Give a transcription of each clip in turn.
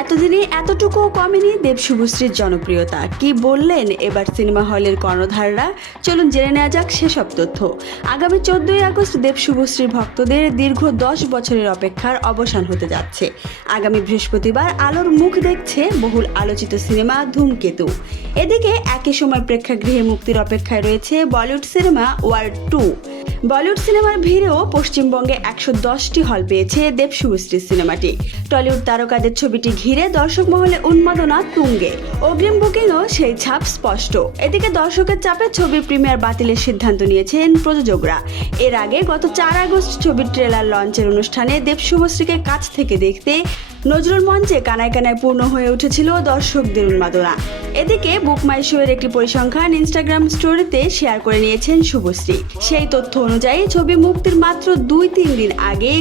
এতদিনে এতটুকুও কমেনি দেব শুভশ্রীর জনপ্রিয়তা। কি বললেন এবার সিনেমা হলের কর্ণধাররা? চলুন জেনে নেওয়া যাক সেসব তথ্য। আগামী 14ই আগস্ট দেব শুভশ্রীর ভক্তদের দীর্ঘ 10 বছরের অপেক্ষার অবসান হতে যাচ্ছে। আগামী বৃহস্পতিবার আলোর মুখ দেখছে বহুল আলোচিত সিনেমা ধূমকেতু। এদিকে একই সময় প্রেক্ষাগৃহে মুক্তির অপেক্ষায় রয়েছে বলিউড সিনেমা ওয়ার 2। বলিউড সিনেমার ভিড়েও পশ্চিমবঙ্গে 110টি হল পেয়েছে দেব শুভশ্রীর সিনেমাটি। টলিউড তারকাদের ছবিটি ঘিরে দর্শক মহলে উন্মাদনা তুঙ্গে। অগ্রিম বুকিংও সেই ছাপ স্পষ্ট। এদিকে দর্শকের চাপে ছবির প্রিমিয়ার বাতিলের সিদ্ধান্ত নিয়েছেন প্রযোজকরা। এর আগে গত 4 আগস্ট ছবির ট্রেলার লঞ্চের অনুষ্ঠানে দেব শুভশ্রীকে কাছ থেকে দেখতে নজরুল মঞ্চে কানায় কানায় পূর্ণ হয়ে উঠেছিল দর্শকদের উন্মাদনা। এদিকে বুক মাই শো এর একটি পরিসংখ্যান ইনস্টাগ্রাম স্টোরিতে শেয়ার করে নিয়েছেন শুভশ্রী। সেই তথ্য অনুযায়ী ছবি মুক্তির মাত্র 2-3 দিন আগে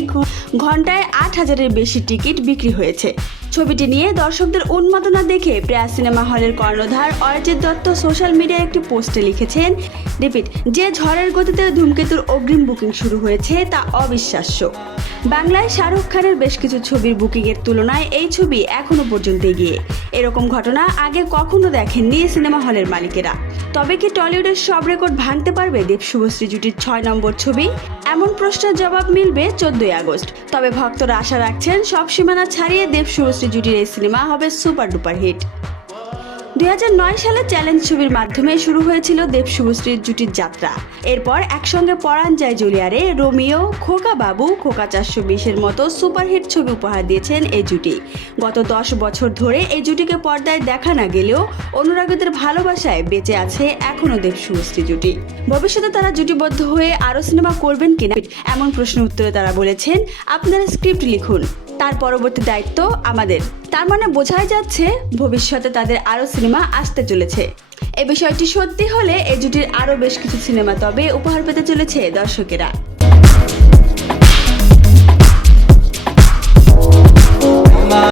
ঘন্টায় 8,000-এর বেশি টিকিট বিক্রি হয়েছে। ছবিটি নিয়ে দর্শকদের উন্মাদনা দেখে প্রিয়া সিনেমা হলের কর্ণধার অরিজিৎ দত্ত সোশ্যাল মিডিয়ায় একটি পোস্টে লিখেছেন, রিপিট, যে ঝড়ের গতিতে ধূমকেতুর অগ্রিম বুকিং শুরু হয়েছে তা অবিশ্বাস্য। বাংলায় শাহরুখ খানের বেশ কিছু ছবির বুকিংয়ের তুলনায় এই ছবি এখনো পর্যন্ত এগিয়ে। এরকম ঘটনা আগে কখনো দেখেননি সিনেমা হলের মালিকেরা। তবে কি টলিউডের সব রেকর্ড ভাঙতে পারবে দেব শুভশ্রী জুটির 6 নম্বর ছবি? এমন প্রশ্নের জবাব মিলবে 14ই আগস্ট। তবে ভক্তরা আশা রাখছেন সব সীমানা ছাড়িয়ে দেব শুভশ্রী জুটির এই সিনেমা হবে সুপার ডুপার হিট। 2009 সালে চ্যালেঞ্জ ছবির মাধ্যমে শুরু হয়েছিল দেব শুভশ্রীর জুটির যাত্রা। এরপর একসঙ্গে পরাণ যায় জুলিয়ারে, রোমিও, খোকা বাবু, খোকা 420-এর মতো সুপারহিট ছবি উপহার দিয়েছেন এই জুটি। গত 10 বছর ধরে এই জুটিকে পর্দায় দেখা না গেলেও অনুরাগীদের ভালোবাসায় বেঁচে আছে এখনও দেব শুভশ্রী জুটি। ভবিষ্যতে তারা জুটিবদ্ধ হয়ে আরও সিনেমা করবেন কিনা এমন প্রশ্নের উত্তরে তারা বলেছেন, আপনারা স্ক্রিপ্ট লিখুন, তার পরবর্তী দায়িত্ব আমাদের। তার মানে বোঝাই যাচ্ছে ভবিষ্যতে তাদের আরও সিনেমা আসতে চলেছে। এই বিষয়টি সত্যি হলে এই জুটির আরও বেশ কিছু সিনেমা তবে উপহার পেতে চলেছে দর্শকেরা।